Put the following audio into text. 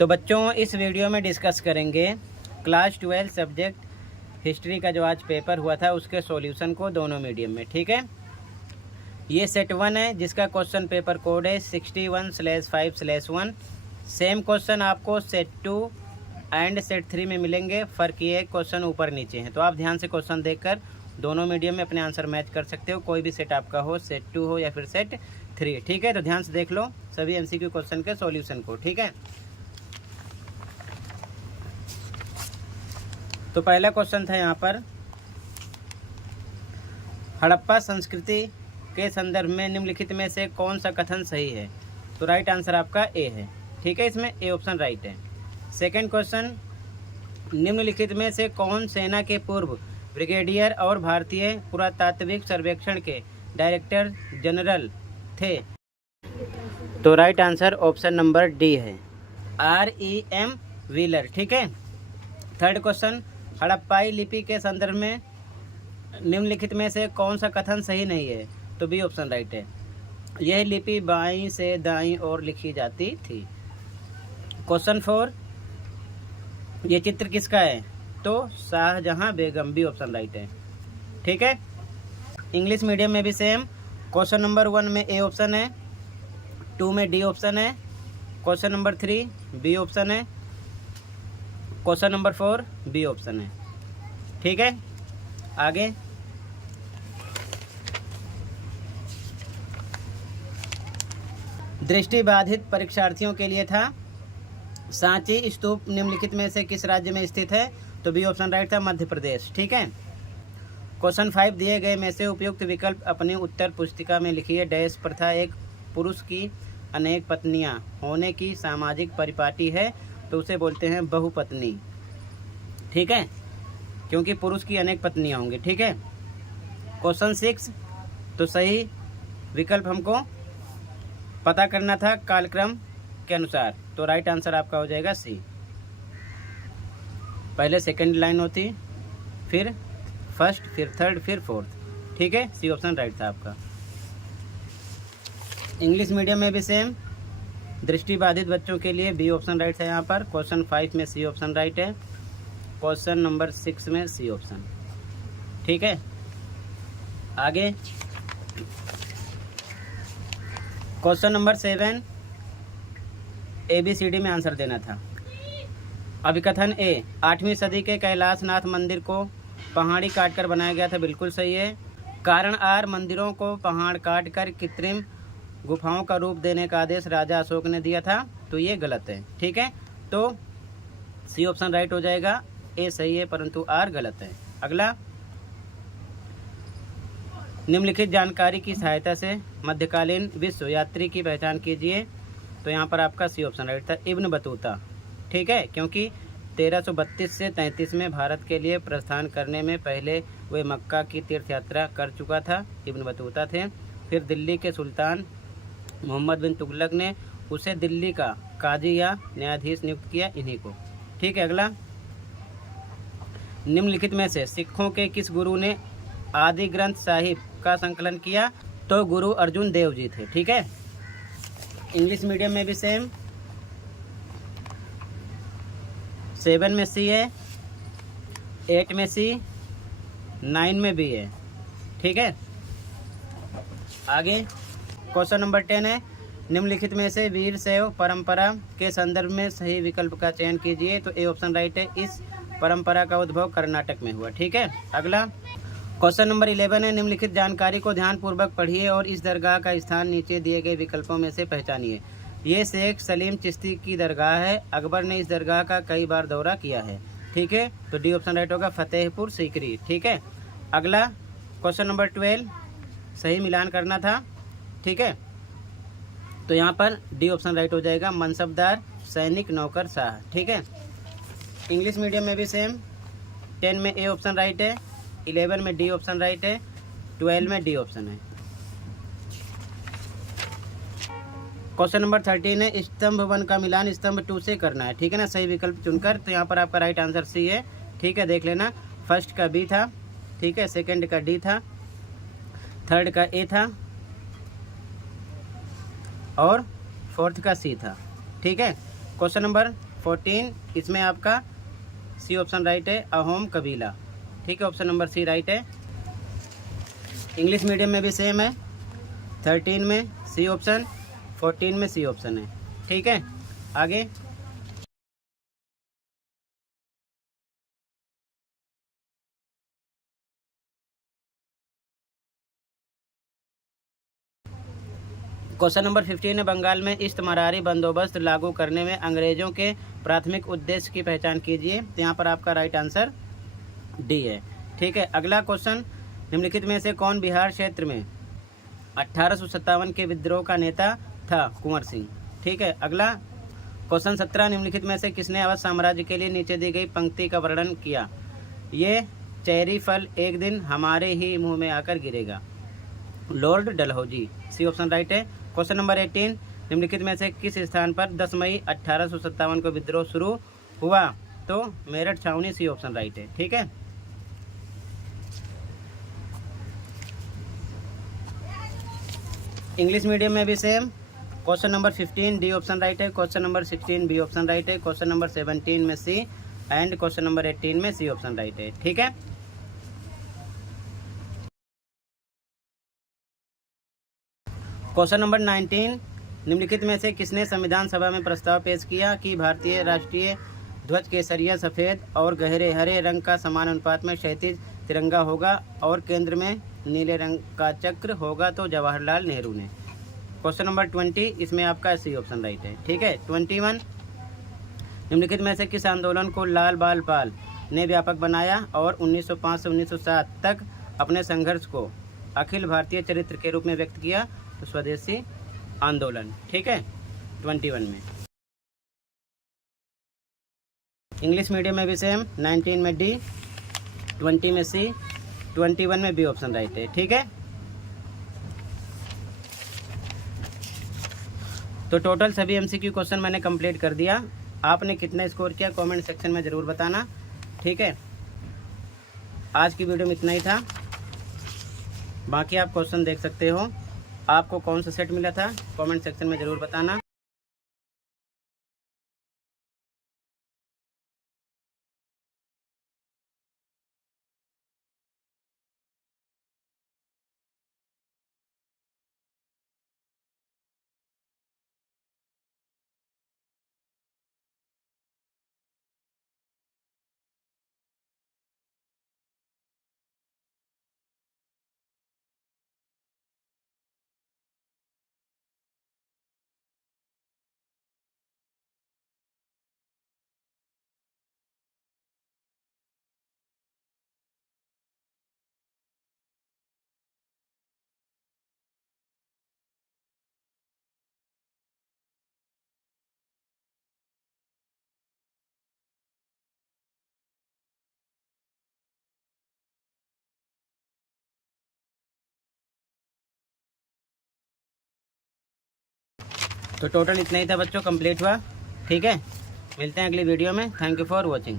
तो बच्चों इस वीडियो में डिस्कस करेंगे क्लास 12 सब्जेक्ट हिस्ट्री का जो आज पेपर हुआ था उसके सॉल्यूशन को दोनों मीडियम में। ठीक है, ये सेट 1 है जिसका क्वेश्चन पेपर कोड है 61/5/1। सेम क्वेश्चन आपको सेट 2 एंड सेट 3 में मिलेंगे। फ़र्क ये क्वेश्चन ऊपर नीचे है, तो आप ध्यान से क्वेश्चन देखकर दोनों मीडियम में अपने आंसर मैच कर सकते हो, कोई भी सेट आपका हो, सेट 2 हो या फिर सेट 3। ठीक है, तो ध्यान से देख लो सभी MCQ क्वेश्चन के सॉल्यूशन को। ठीक है, तो पहला क्वेश्चन था यहाँ पर, हड़प्पा संस्कृति के संदर्भ में निम्नलिखित में से कौन सा कथन सही है? तो राइट आंसर आपका ए है। ठीक है, इसमें ए ऑप्शन राइट है। सेकंड क्वेश्चन, निम्नलिखित में से कौन सेना के पूर्व ब्रिगेडियर और भारतीय पुरातात्विक सर्वेक्षण के डायरेक्टर जनरल थे? तो right answer option number D है, REM व्हीलर। ठीक है, थर्ड क्वेश्चन, हड़प्पाई लिपि के संदर्भ में निम्नलिखित में से कौन सा कथन सही नहीं है? तो बी ऑप्शन राइट है, यह लिपि बाईं से दाईं ओर लिखी जाती थी। क्वेश्चन 4, ये चित्र किसका है? तो शाहजहां बेगम, बी ऑप्शन राइट है। ठीक है, इंग्लिश मीडियम में भी सेम, क्वेश्चन नंबर 1 में ए ऑप्शन है, 2 में डी ऑप्शन है, क्वेश्चन नंबर 3 बी ऑप्शन है, क्वेश्चन नंबर 4 बी ऑप्शन है। ठीक है, आगे दृष्टिबाधित परीक्षार्थियों के लिए था। सांची स्तूप निम्नलिखित में से किस राज्य में स्थित है? तो बी ऑप्शन राइट था, मध्य प्रदेश। ठीक है, क्वेश्चन 5, दिए गए में से उपयुक्त विकल्प अपनी उत्तर पुस्तिका में लिखिए। डैश प्रथा एक पुरुष की अनेक पत्नियां होने की सामाजिक परिपाटी है, तो उसे बोलते हैं बहुपत्नी। ठीक है, क्योंकि पुरुष की अनेक पत्नियां होंगी। ठीक है, क्वेश्चन 6, तो सही विकल्प हमको पता करना था कालक्रम के अनुसार, तो राइट आंसर आपका हो जाएगा सी। पहले सेकंड लाइन होती, फिर फर्स्ट, फिर थर्ड, फिर फोर्थ। ठीक है, सी ऑप्शन राइट था आपका। इंग्लिश मीडियम में भी सेम, दृष्टिबाधित बच्चों के लिए बी ऑप्शन राइट है यहाँ पर। क्वेश्चन 5 में सी ऑप्शन राइट है, क्वेश्चन नंबर 6 में सी ऑप्शन। ठीक है, आगे क्वेश्चन नंबर 7, ABCD में आंसर देना था। अभिकथन ए, 8वीं सदी के कैलाशनाथ मंदिर को पहाड़ी काटकर बनाया गया था, बिल्कुल सही है। कारण आर, मंदिरों को पहाड़ काटकर कृत्रिम गुफाओं का रूप देने का आदेश राजा अशोक ने दिया था, तो ये गलत है। ठीक है, तो सी ऑप्शन राइट हो जाएगा, ए सही है परंतु आर गलत है। अगला, निम्नलिखित जानकारी की सहायता से मध्यकालीन विश्व यात्री की पहचान कीजिए। तो यहाँ पर आपका सी ऑप्शन राइट था, इब्न बतूता। ठीक है, क्योंकि 1332 से 33 में भारत के लिए प्रस्थान करने में पहले वे मक्का की तीर्थ यात्रा कर चुका था, इब्न बतूता थे। फिर दिल्ली के सुल्तान मोहम्मद बिन तुगलक ने उसे दिल्ली का काजी या न्यायाधीश नियुक्त किया, इन्हीं को। ठीक है, अगला, निम्नलिखित में से सिखों के किस गुरु ने आदि ग्रंथ साहिब का संकलन किया? तो गुरु अर्जुन देव जी थे। ठीक है, इंग्लिश मीडियम में भी सेम, 7 में सी है, 8 में सी, 9 में बी है। ठीक है, आगे क्वेश्चन नंबर 10 है, निम्नलिखित में से वीर शैव परंपरा के संदर्भ में सही विकल्प का चयन कीजिए। तो ए ऑप्शन राइट है, इस परंपरा का उद्भव कर्नाटक में हुआ। ठीक है, अगला क्वेश्चन नंबर 11 है, निम्नलिखित जानकारी को ध्यानपूर्वक पढ़िए और इस दरगाह का स्थान नीचे दिए गए विकल्पों में से पहचानिए। ये शेख सलीम चिश्ती की दरगाह है, अकबर ने इस दरगाह का कई बार दौरा किया है। ठीक है, तो डी ऑप्शन राइट होगा, फतेहपुर सीकरी। ठीक है, अगला क्वेश्चन नंबर 12, सही मिलान करना था। ठीक है, तो यहाँ पर डी ऑप्शन राइट हो जाएगा, मनसबदार, सैनिक, नौकर, शाह। ठीक है, इंग्लिश मीडियम में भी सेम, 10 में ए ऑप्शन राइट है, 11 में डी ऑप्शन राइट है, 12 में डी ऑप्शन है। क्वेश्चन नंबर 13 है, स्तंभ 1 का मिलान स्तंभ 2 से करना है। ठीक है ना, सही विकल्प चुनकर। तो यहाँ पर आपका राइट आंसर सी है। ठीक है, देख लेना, फर्स्ट का बी था, ठीक है, सेकंड का डी था, थर्ड का ए था और फोर्थ का सी था। ठीक है, क्वेश्चन नंबर 14, इसमें आपका सी ऑप्शन राइट है, अहोम कबीला। ठीक है, ऑप्शन नंबर सी राइट है। इंग्लिश मीडियम में भी सेम है, 13 में सी ऑप्शन, 14 में सी ऑप्शन है। ठीक है, आगे क्वेश्चन नंबर 15 है, बंगाल में इस्तमारारी बंदोबस्त लागू करने में अंग्रेजों के प्राथमिक उद्देश्य की पहचान कीजिए। तो यहाँ पर आपका राइट आंसर डी है। ठीक है, अगला क्वेश्चन, निम्नलिखित में से कौन बिहार क्षेत्र में 1857 के विद्रोह का नेता था? कुंवर सिंह। ठीक है, अगला क्वेश्चन 17, निम्नलिखित में से किसने अवध साम्राज्य के लिए नीचे दी गई पंक्ति का वर्णन किया? ये चेरी फल एक दिन हमारे ही मुंह में आकर गिरेगा। Lord Dalhousie, C option right है। क्वेश्चन नंबर 18, निम्नलिखित में से किस स्थान पर 10 मई 1857 को विद्रोह शुरू हुआ? तो मेरठ छावनी, सी ऑप्शन राइट है। ठीक है, इंग्लिश मीडियम में भी same. Question number 15 D option right है, question number 16 B option right है, क्वेश्चन नंबर 17 में सी एंड क्वेश्चन नंबर 18 में सी ऑप्शन राइट है। ठीक है, क्वेश्चन नंबर 19, निम्नलिखित में से किसने संविधान सभा में प्रस्ताव पेश किया कि भारतीय राष्ट्रीय ध्वज केसरिया सफ़ेद और गहरे हरे रंग का समान अनुपात में क्षैतिज तिरंगा होगा और केंद्र में नीले रंग का चक्र होगा? तो जवाहरलाल नेहरू ने। क्वेश्चन नंबर 20, इसमें आपका सी ऑप्शन राइट है। ठीक है, 21, निम्नलिखित में से किस आंदोलन को लाल बाल पाल ने व्यापक बनाया और 1905 से 1907 तक अपने संघर्ष को अखिल भारतीय चरित्र के रूप में व्यक्त किया? तो स्वदेशी आंदोलन। ठीक है, 21 में। इंग्लिश मीडियम में भी सेम, 19 में डी, 20 में सी, 21 में बी ऑप्शन राइट है। ठीक है, तो टोटल सभी एमसीक्यू क्वेश्चन मैंने कंप्लीट कर दिया। आपने कितना स्कोर किया कमेंट सेक्शन में ज़रूर बताना। ठीक है, आज की वीडियो में इतना ही था। बाकी आप क्वेश्चन देख सकते हो। आपको कौन सा सेट मिला था कमेंट सेक्शन में ज़रूर बताना। तो टोटल इतना ही था बच्चों, कंप्लीट हुआ। ठीक है, मिलते हैं अगली वीडियो में। Thank you for watching.